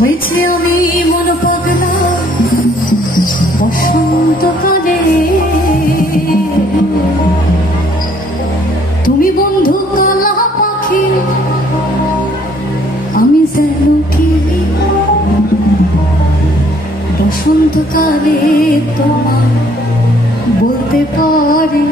হয়েছে আমি মন পাগলা বসন্তকালে, তুমি বন্ধু কালা পাখি, আমি যেন কি বসন্তকালে তোমার বলতে পারি।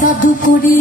জাদু করি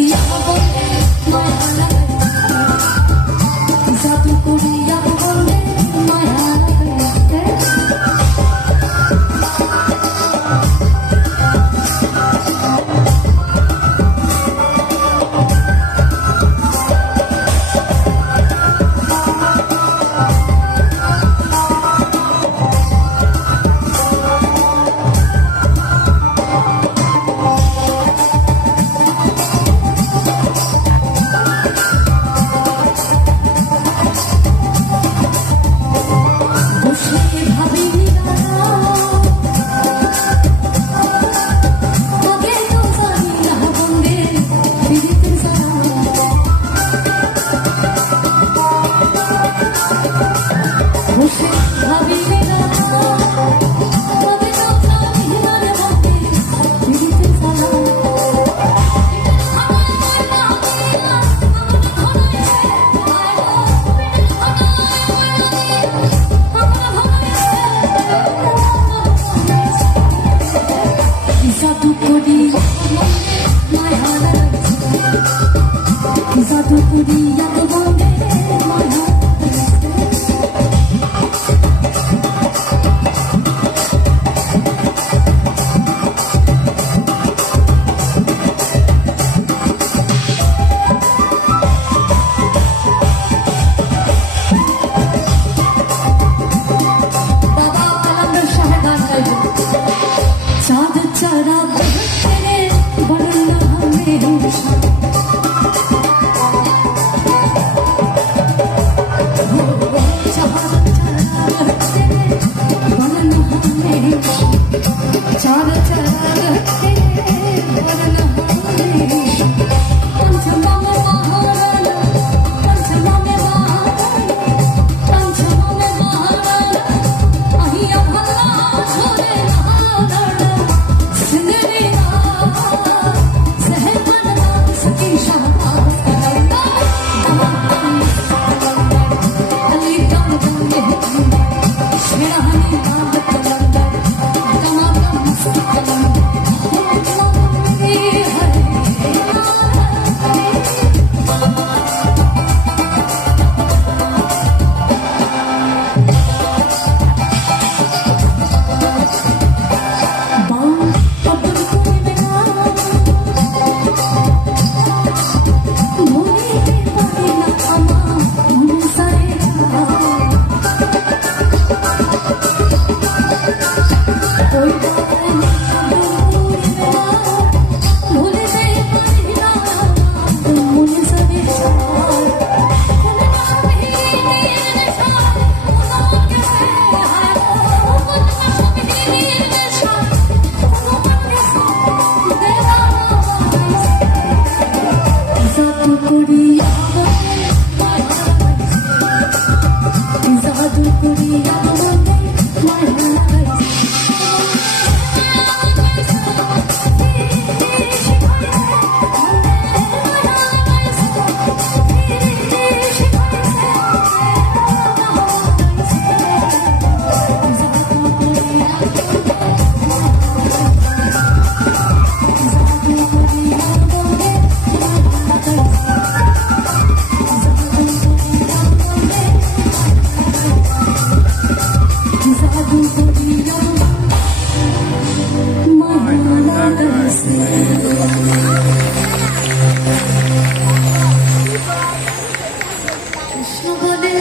কৃষ্ণ বলে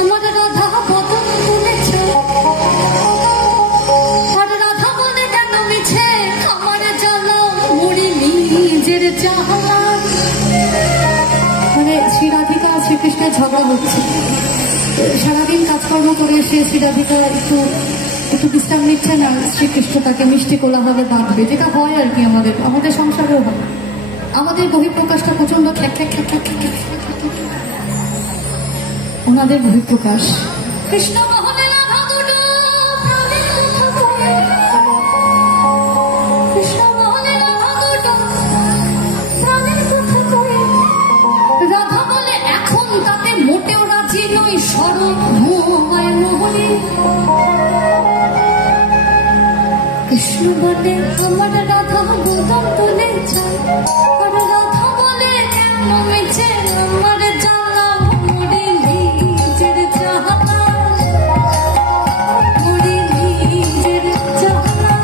আমার রাধা বদন তুলেছ, আর রাধা বলে কেন মিছে আমার জ্বালা মুড়ি নিজের জ্বালা। মানে শ্রী রাধিকা শ্রীকৃষ্ণের ঝগড়া হচ্ছে, সারাদিন কাজকর্ম করে এসে শ্রী রাধিকা একটু বিশ্রাম নিচ্ছে না, শ্রীকৃষ্ণ তাকে মিষ্টি কোলাহলে বাঁধবে, যেটা হয় আর কি আমাদের সংসারেও হয়। আমাদের বহিঃপ্রকাশটা প্রচন্ড খ্যাক খ্যাক খ্যাক খ্যাক খ্যাক, ওনাদের বহিঃপ্রকাশ কৃষ্ণ মোহনে রাধা দুটো প্রাণের কথা কয়ে, কৃষ্ণ মোহনে রাধা দুটো প্রাণের কথা কয়ে, রাধা বলে এখন তাতে মোটেও রাজি নই, স্বরূপ মোহায় মোহনী। কৃষ্ণ বলে আমার রাধা বদন তুলেছ, আর রাধা বলে কেন মিছে আমার জ্বালা মুড়ি নিজের জ্বালা, মুড়ি নিজের জ্বালা।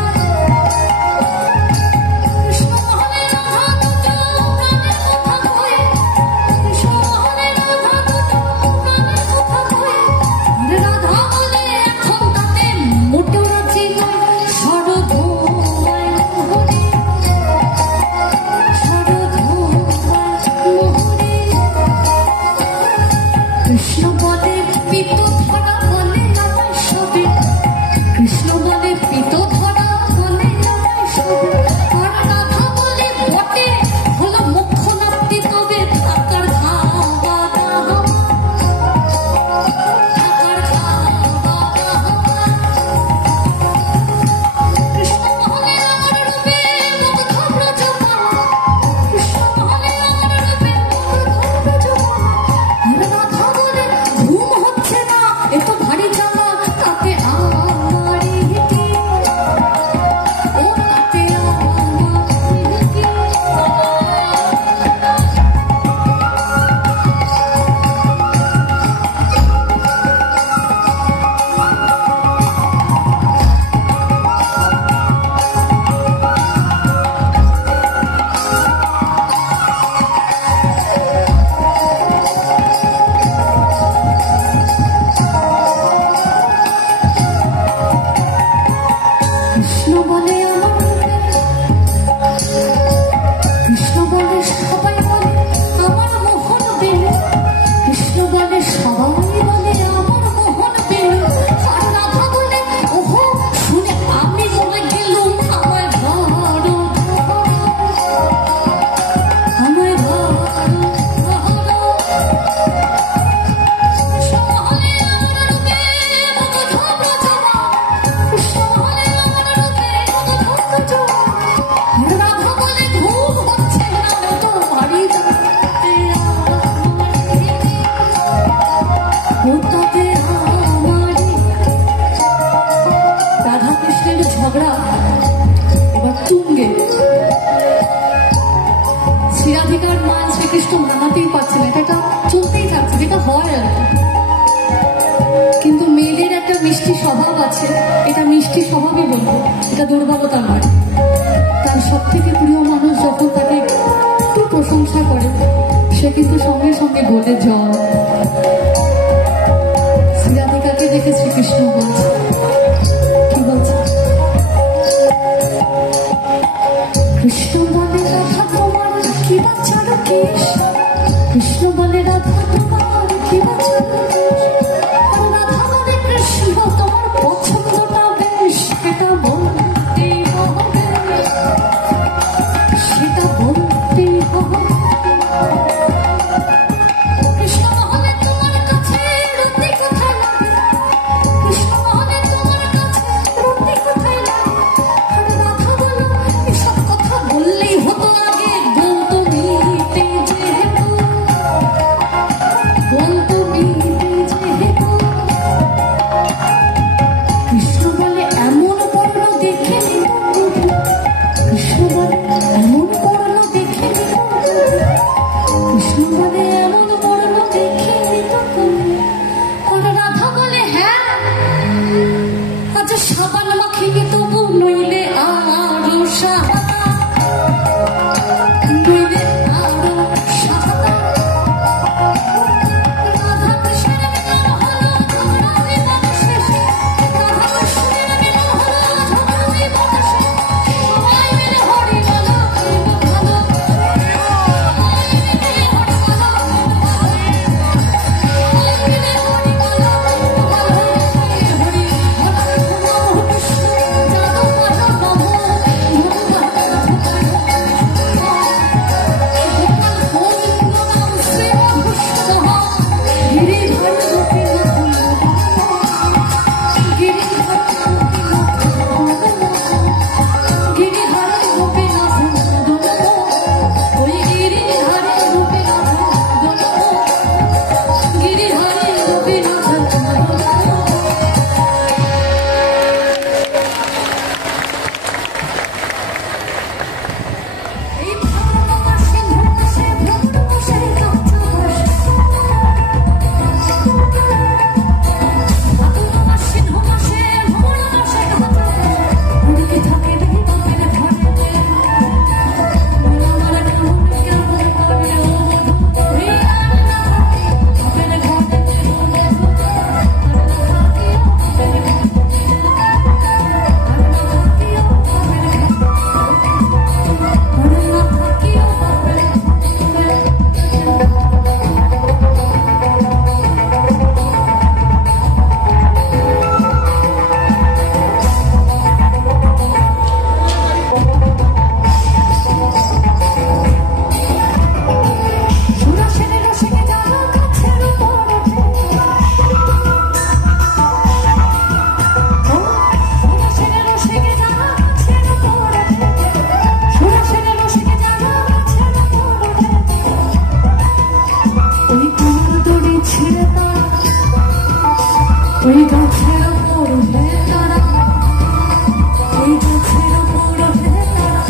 কৃষ্ণ মোহনে রাধা দুটো প্রাণের কথা কয়ে, কৃষ্ণ মোহনে রাধা দুটো প্রাণের কথা কয়ে, রাধা বলে এখন তাতে মোটেও রাজি নয়, কৃষ্ণ বলে পিত ধরা বলে আমায় সবে, কৃষ্ণ বলে পিত ধরা বলে আমায় সবে, আর রাধা বলে বটে হলো মুখ্য নাপ্তি তবে থাকার খাওয়া দাওয়া, থাকার খাওয়া দাওয়া। কৃষ্ণ মোহনে আমার রূপে মুগ্ধ ব্রজপাল, কৃষ্ণ মোহনে আমার রূপে মুগ্ধ ব্রজপাল, রাধা বলে ঘুম হচ্ছে না এত ভারী জ্বালা, তাতে আমারই কি, ও তাতে আমারই কি। কৃষ্ণ বলে কৃষ্ণ বলে সবাই বলে আমার মোহন বেল, কৃষ্ণ বলে সবাই বলে আমার মোহন বেল, আর রাধা বলে ওহো শুনে আমি বলে গেলুম আমায় ধরো আমায় ধরো। কৃষ্ণ মোহনে আমার রূপে মুগ্ধ ব্রজপাল, কৃষ্ণ মোহনে আমার রূপে মুগ্ধ ব্রজপাল, রাধা বলে ঘুম হচ্ছে না এত ভারী জ্বালা, ও তাতে আমারই। রাধা কৃষ্ণের ঝগড়া এবার তুঙ্গে, শ্রী রাধিকার মান শ্রীকৃষ্ণ মানাতেই পারছে না, এটা চলতেই থাকছে, যেটা হয় আর কি। কিন্তু মেয়েদের একটা মিষ্টি স্বভাব আছে, এটা মিষ্টি স্বভাবই বলবো, এটা দুর্বলতা নয়। তার সব থেকে প্রিয় মানুষ যখন তাকে একটু প্রশংসা করে, সে কিন্তু সঙ্গে সঙ্গে গলে জল। শ্রী রাধিকাকে দেখে শ্রীকৃষ্ণ বলছে, কি বলছে? কৃষ্ণ বলে রাধা তোমার কি বাচ্চার কেশ, কৃষ্ণ বলে রাধা তোমার কি বাচ্চার কেশ, আর রাধা বলে কৃষ্ণ তোমার পছন্দটা বেশ, সেটা বলতেই হবে, সেটা বলতেই হবে। কৃষ্ণ মোহনে তোমার কাছে রতি কোথায় লাগে, কৃষ্ণ মোহনে তোমার কাছে রতি কোথায় লাগে, আর রাধা বলো এসব কথা বললেই হতো আগে, বলতো নিতে যেহেতু ওই গাছের ওপর তারা, ওই গাছের ওপর তারা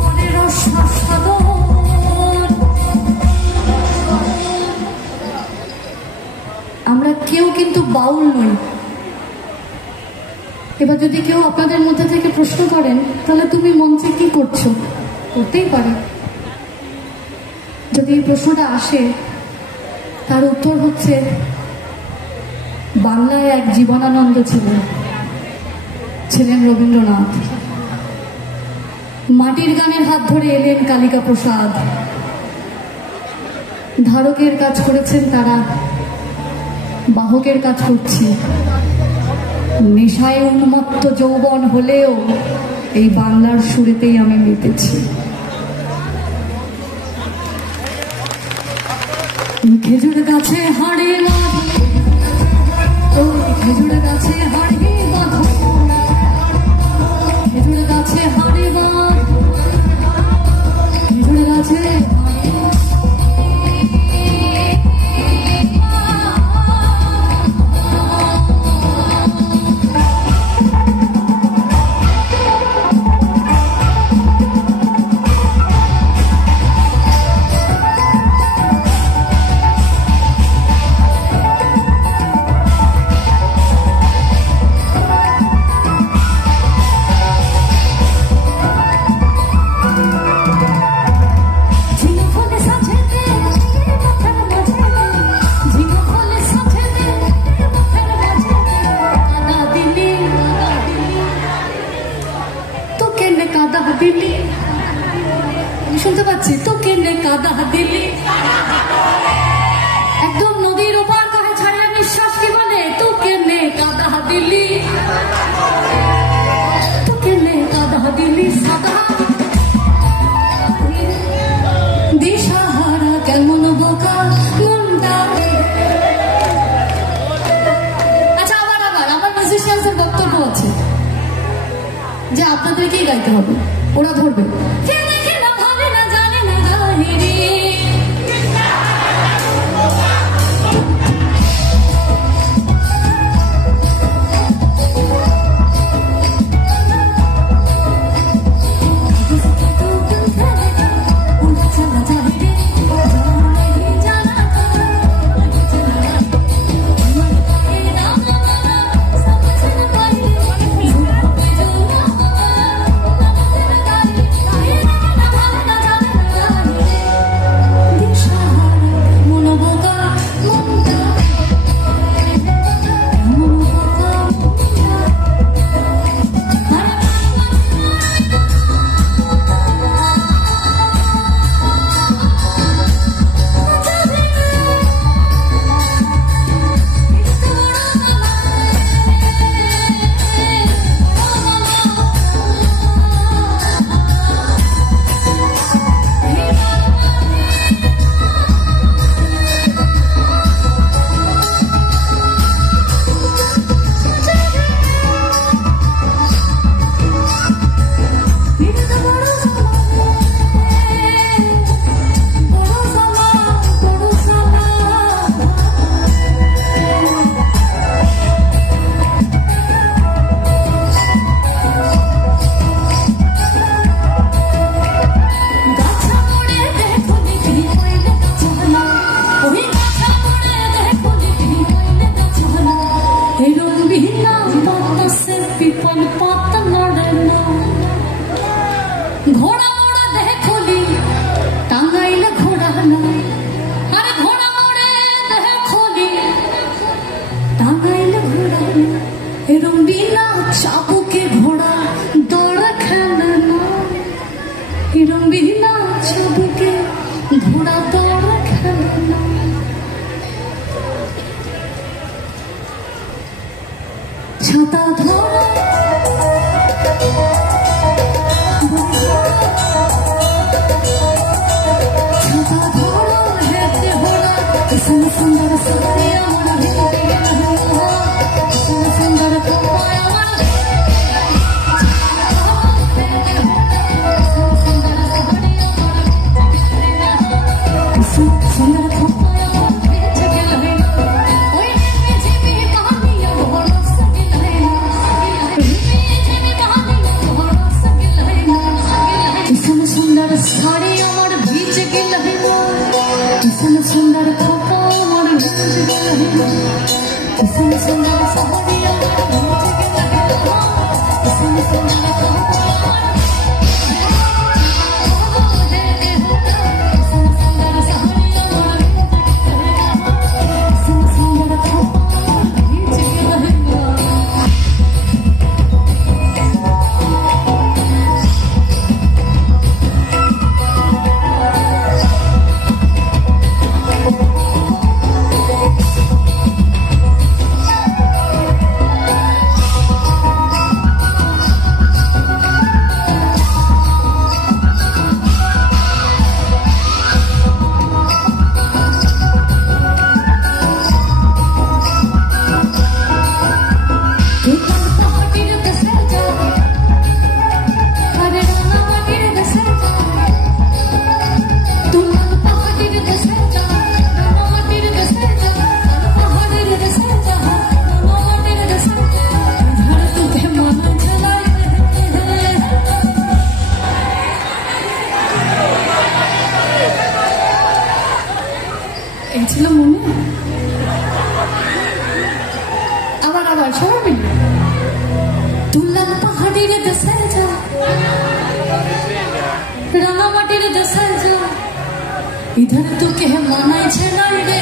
মনের সাধন। আমরা কেউ কিন্তু বাউল নই। এবার যদি কেউ আপনাদের মধ্যে থেকে প্রশ্ন করেন তাহলে তুমি মঞ্চে কি করছো, করতেই পারে। যদি এই প্রশ্নটা আসে তার উত্তর হচ্ছে বাংলায় এক জীবনানন্দ ছিলেন রবীন্দ্রনাথ। মাটির গানের হাত ধরে এলেন কালিকা প্রসাদ। ধারকের কাজ করেছেন তারা, বাহকের কাজ করছি। নেশায় উন্মত্ত যৌবন হলেও এই বাংলার সুরেতেই আমি মেতেছি। খেজুর গাছে হাড়ে বাঁধো, খেজুর গাছে হাড়ে বাঁধো, খেজুর গাছে হাড়ে বাঁধো, খেজুর গাছে শুনতে পাচ্ছি তো কেনে কাদা দিলি, একদম নদীর ওপার কাহে ছাড়িয়া নিঃশ্বাস কি বলে তো কেনে কাদা দিলি, তো কেনে কাদা দিলি সাদা দিশাহারা কেমন বোকা মনটা। আচ্ছা আবার আমার মিউজিশিয়ানদের বক্তব্য আছে যে আপনাদেরকেই গাইতে হবে, ওরা ধরবে। ঘোড়া মোড়া দেখলি টাঙ্গাইলে ঘোড়া নাই, আরে ঘোড়া মোড়ে দেখলি টাঙ্গাইলে ঘোড়া নাই, এরম বিনা চাবুকে ঘোড়া দৌড় খেলে না, এরম বিনা চাবুকে ঘোড়া দৌড় খেলে না। ছাতা ধরা सुंदर सखिया मन भिंडिया सुंदर कपाया मन सुंदर कपाया मन भेज गेल ओए में जीवी कहानिया बोल इधर तो के माना छना रे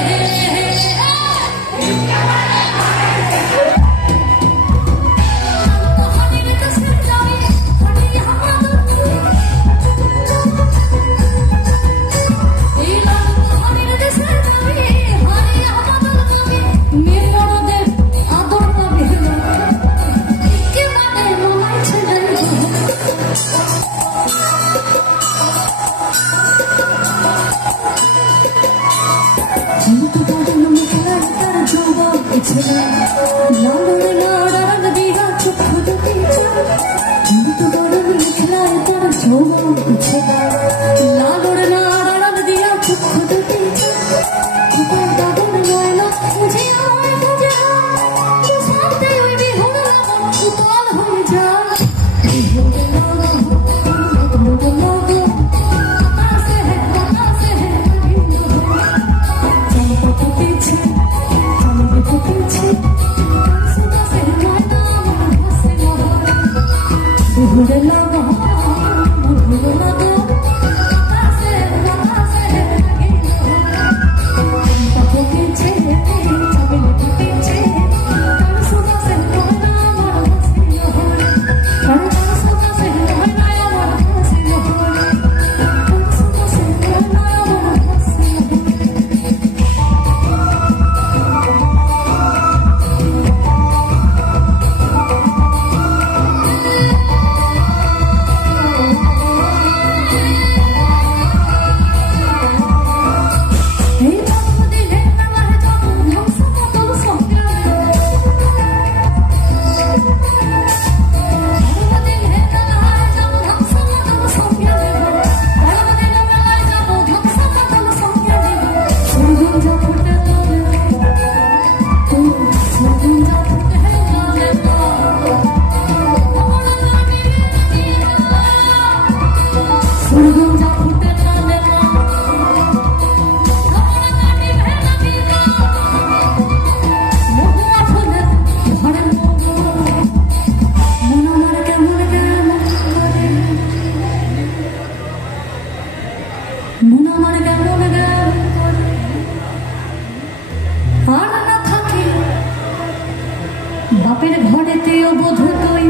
বাপের ঘরেতেও বোধ তুই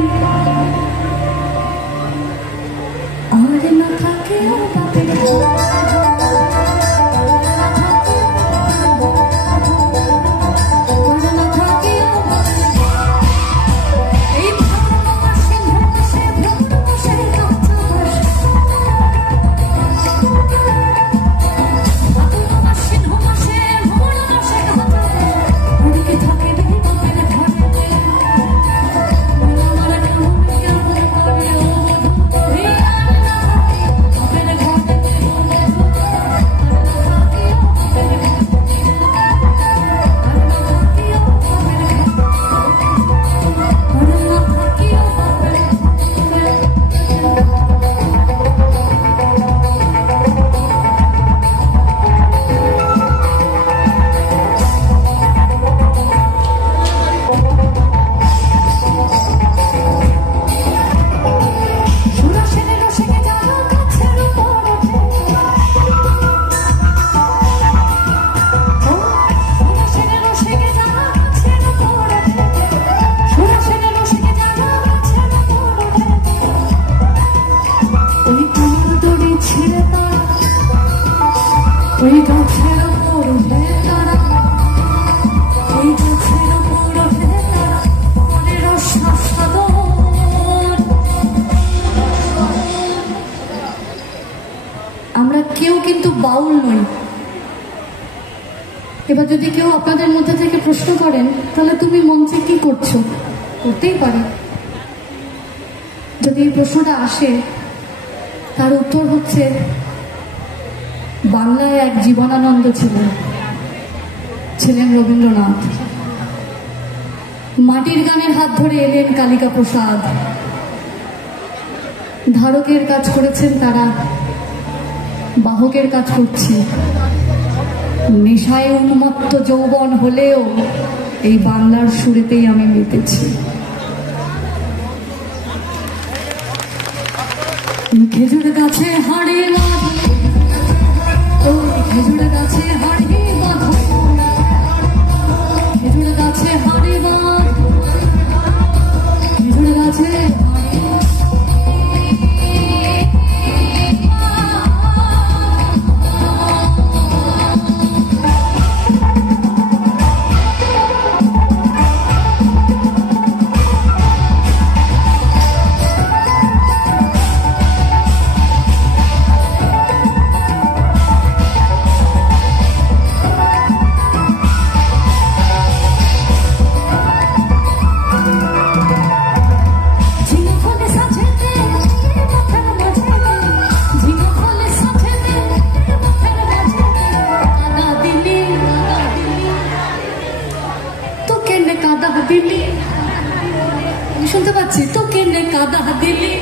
আর না থাকে বাপের এবার যদি কেউ আপনাদের মধ্যে থেকে প্রশ্ন করেন, তাহলে তুমি মঞ্চে কি করছো, করতেই পারে। যদি এই প্রশ্নটা আসে, তার উত্তর হচ্ছে বাংলায় এক জীবনানন্দ ছিলেন রবীন্দ্রনাথ। মাটির গানের হাত ধরে এলেন কালিকা প্রসাদ। ধারকের কাজ করেছেন তারা, বাহকের কাজ করছি। নেশায় উন্মত্ত যৌবন হলেও এই বাংলার সুরেতেই আমি মেতেছি। খেজুর গাছে হাড়ি বাঁধো, খেজুর গাছে হাড়ি বাঁধো, খেজুর গাছে হাড়ি বাঁধো, খেজুর গাছে শুনতে পাচ্ছি, তো কেনে কাদা দিলি।